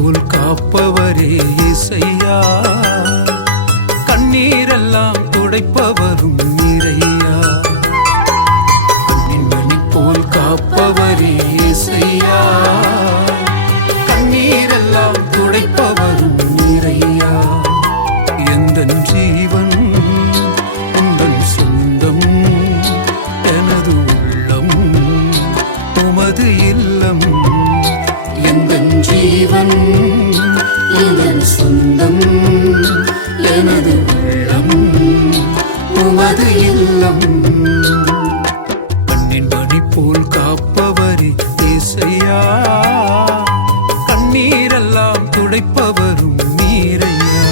போல் காப்பவரே இயேசையா, கண்ணீரெல்லாம் துடைப்பவரும் நீரையா. கண்ணின் மணி போல் காப்பவரே இயேசையா, கண்ணீரெல்லாம் துடைப்பவரும் நீரையா. எந்தன் ஜீவன் உந்தன் சொந்தம், எனது உள்ளம் உமது இல்லம். எந்தன் ஜீவன் எந்தன் சொந்தம், எனது உள்ளம் உமது இல்லம். கண்ணின் மணி போல் காப்பவரே இயேசையா, கண்ணீரெல்லாம் துடைப்பவரும் நீரையா.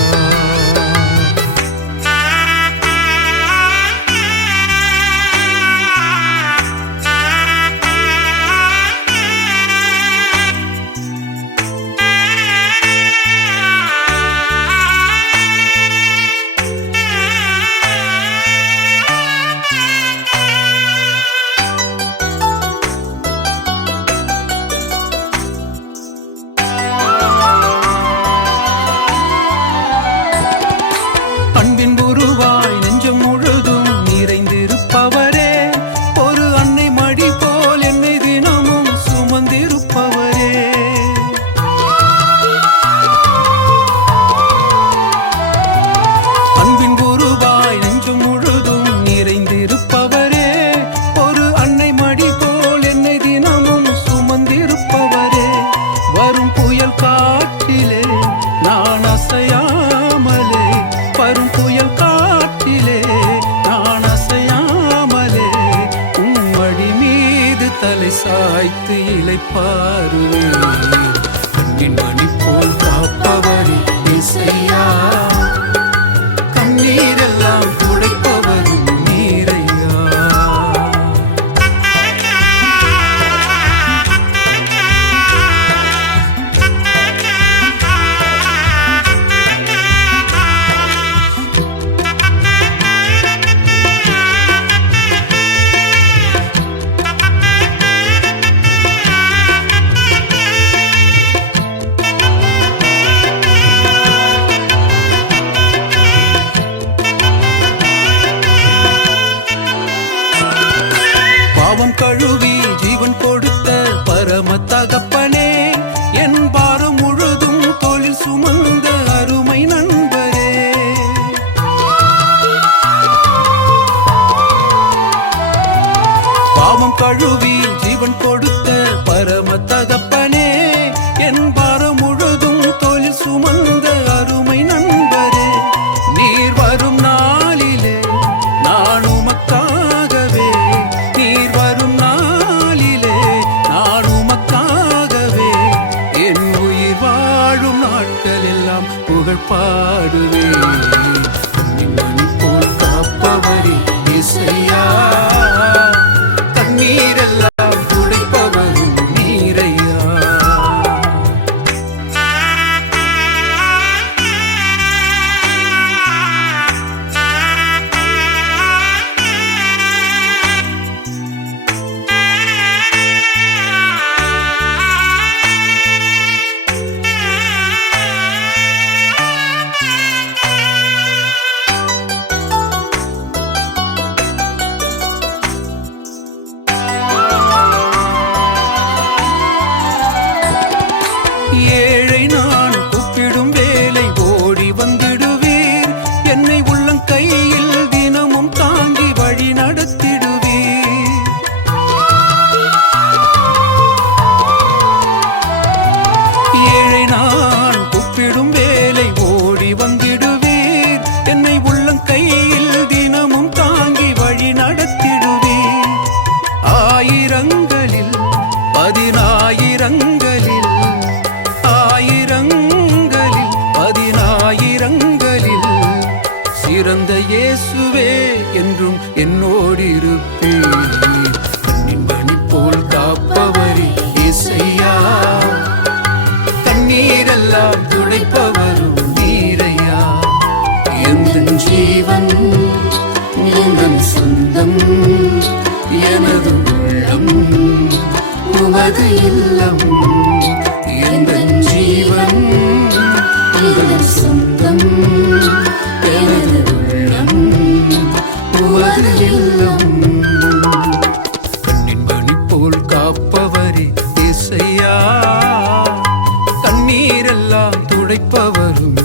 அன்பின் உருவாய் நெஞ்சம் முழுதும் நிறைந்திருப்பவரே, ஒரு அன்னை மடி போல் என்னை தினமும் சுமந்திருப்பவரே. அன்பின் உருவாய் நெஞ்சம் முழுதும் நிறைந்திருப்பவரே, ஒரு அன்னை மடி போல் என்னை தினமும் சுமந்திருப்பவரே. வரும் புயல் காற்றிலே நான் அசையாமலே, வரும் புயல் காற்றிலே நான் அசையாமலே, உம்மடி மீது தலை சாய்த்து இளைப்பாறுவேன். கண்ணின் மணி போல் காப்பவரே இயேசையா, கண்ணீரெல்லாம் துடைப்பவரும் நீரையா. பாவம் கழுவி ஜீவன் கொடுத்த பரம தகப்பனே, என் பாரம் முழுதும் தோளில் சுமந்த அருமை நண்பரே. பாவம் கழுவி ஜீவன் கொடுத்த பரம தகப்பனே, என் பாரம் முழுதும் தோளில் சுமந்த அருமை நண்பரே. நீர் வரும் நாளிலே நான் உமக்காகவே, நீர் வரும் நாளிலே நான் உமக்காகவே, என் உயிர் வாழும் நாட்கள் எல்லாம் புகழ் பாடுவேன். கண்ணின் மணி போல் காப்பவரே இயேசையா, கண்ணீரெல்லாம் துடைப்பவரும் நீரையா. ஏழை நான் கூப்பிடும் வேலை ஓடி வந்திடுவீர், என்னை உள்ளங்கையில் தினமும் தாங்கி வழி நடத்திடுவீர். ஏழை நான் கூப்பிடும் வேலை ஓடி வந்திடுவீர், என்னை உள்ளங்கையில் தினமும் தாங்கி வழி நடத்திடுவீர். ஆயிரங்களில் பதினாயிரங்களில், ஆயிரங்களில் பதினாயிரங்களில் சிறந்த இயேசுவே என்றும் என்னோடு இருப்பேன். கண்ணின் மணி போல் காப்பவரே இயேசையா, கண்ணீரெல்லாம் துடைப்பவரும் நீரையா. எந்தன் ஜீவன் எந்தன் சொந்தம், எனது உள்ளம் உமது இல்லம். எந்தன் ஜீவன் செல்லம். கண்ணின் மணி போல் காப்பவரே இசையா, கண்ணீரெல்லாம் துடைப்பவரும்